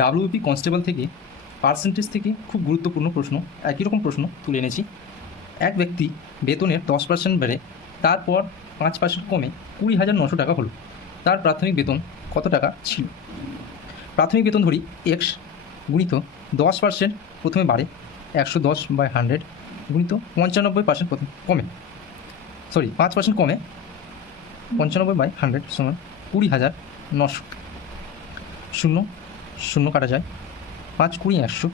WP constable থেকে percentage থেকে খুব গুরুত্বপূর্ণ প্রশ্ন, একই রকম প্রশ্ন তুলে এনেছি। এক ব্যক্তি বেতনের 10% বেড়ে তারপর 5% কমে 20,900 টাকা হলো। তার প্রাথমিক বেতন কত টাকা ছিল? প্রাথমিক বেতন ধরি এক্স গুণিত 10% প্রথমে বাড়ে 110/100 গুণিত 95% প্রথমে কমে 5% কমে 95/100 সমান 20,900। 0 0 কাটা যায়, 5 20 100,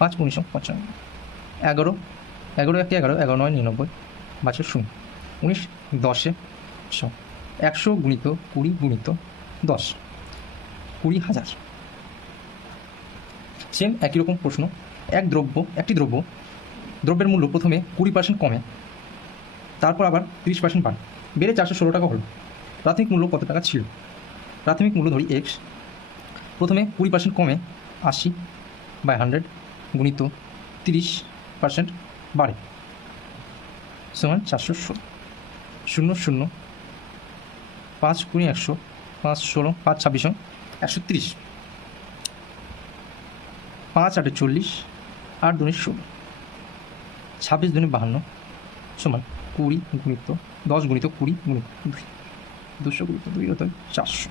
5 19 95, 11 11 1 11, 11 9 99, বাঁচে 0, 19 10 100 গুণিত 20 গুণিত 10, 20,000। সেম একই রকম প্রশ্ন। একটি দ্রব্যের মূল্য প্রথমে 20% কমে তারপর আবার 30% বাড়ে, বেড়ে 416 টাকা হলো। প্রাথমিক মূল্য কত টাকা ছিল? প্রাথমিক মূল্য ধরি এক্স, প্রথমে 20% কমে 80/100 গুণিত 30% বাড়ে সমান 416। 0 0 5 20 100, 5 16, 5 26, 130, 5 8 40, 8 2 16, 26 2 52 সমান 20 গুণিত 10 গুণিত 20 গুণিত 2, 200 গুণিত 2 400।